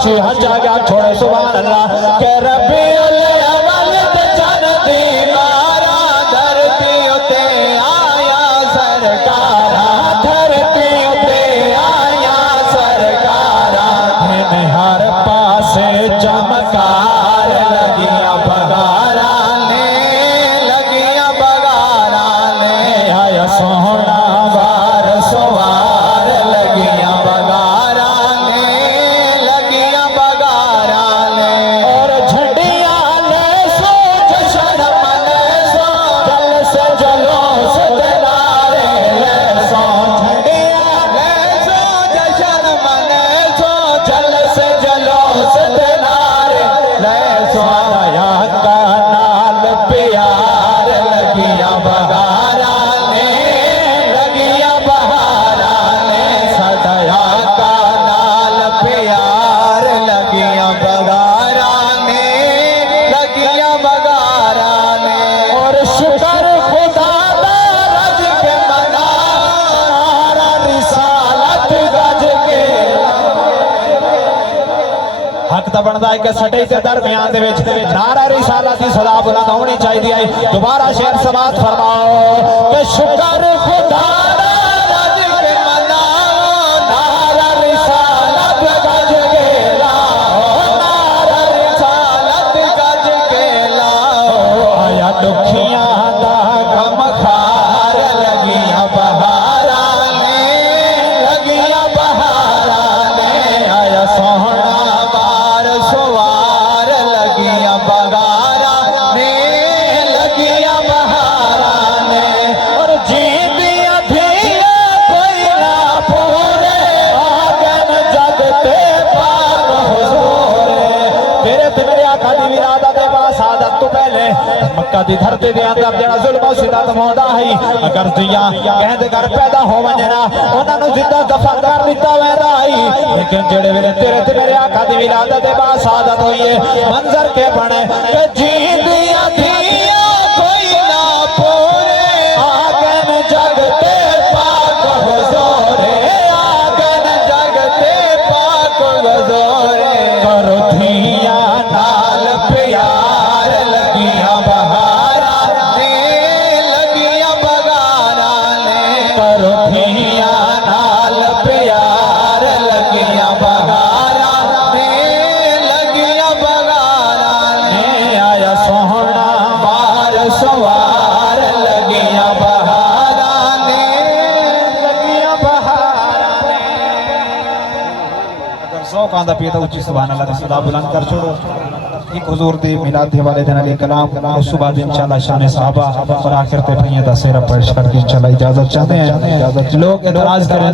खुशी हज आ गया छोड़े सुभान अल्लाह के रब्बी अव्वल ते चन दी मारा धरती उते आया सरकारा धरती उते आया सरकारा हर पासे चमकार लगिया बगारा ने आया सोहना वार सवार लगिया बगारा ने और झंडिया ले सो जशन मने सो जल से जलोस दिलारे ले सो झंडिया ले सो जशन मने सो जल से जलोस दिलारे ले सो आया का नाल प्यार लगिया बगारा ने लगिया बहारा ने सदया का नाल प्यार लगिया बगारा ने लगिया बगारा ने और शुक्र खुदा दा रज के मना रिसालत गज के हक तो बनता है कि सटे के दरम्यान दे विच नारा रिसालत की सदा बुलंद होनी चाहिए है। दोबारा शेर समात फरमाओ कि शुक्र खुदा दा रज के मना नारा रिसालत गज के लाओ नारा रिसालत गज के लाओ आया दुखियां दा गम खार लगिया बहारा ने आया सोहना बार सवार लगिया बगारा ने लगिया बहारा ने और जींदिया धिया कोई ना पूरे आगन जगते पाक हुजूरे तेरे ते मेरे आका दी विरादत दे बासादत तो पहले मक्का दी धरती दे अंदर जेड़ा जुल्म सिद्दत होंदा है अगर दुनिया कहंदे घर पैदा हो वने ना उन्हां नु जिंदा दफन कर दिता वेंदा है लेकिन जेड़े वेले तेरे ते मेरे आका दी विरादत दे बासादत होई है मंजर के बने के जींदिया धिया कोई ना पूरे आगन जगते पाक हुजूरे आगन जगते पाक हुजूरे करो धिया नाल प्यार लगिया बहारा ने लगिया बगारा ने करो धिया नाल प्यार लगिया बहारा ने लगिया बगारा ने आया सोहना बार सवार लगिया बहारा ने लगिया बहारा ने अगर शौक आंदा पिया तो उच्ची सुभान अल्लाह दी सदा बुलंद कर छोड़ो एक हुजूर दे मिलाद दे वाले दिन अली कलाम उस सुबह दिन इंशाल्लाह शान सहाबा और आखिर ते भैया दा सेरा पेश करके इंशाल्लाह इजाजत चाहते हैं लोग एतराज करें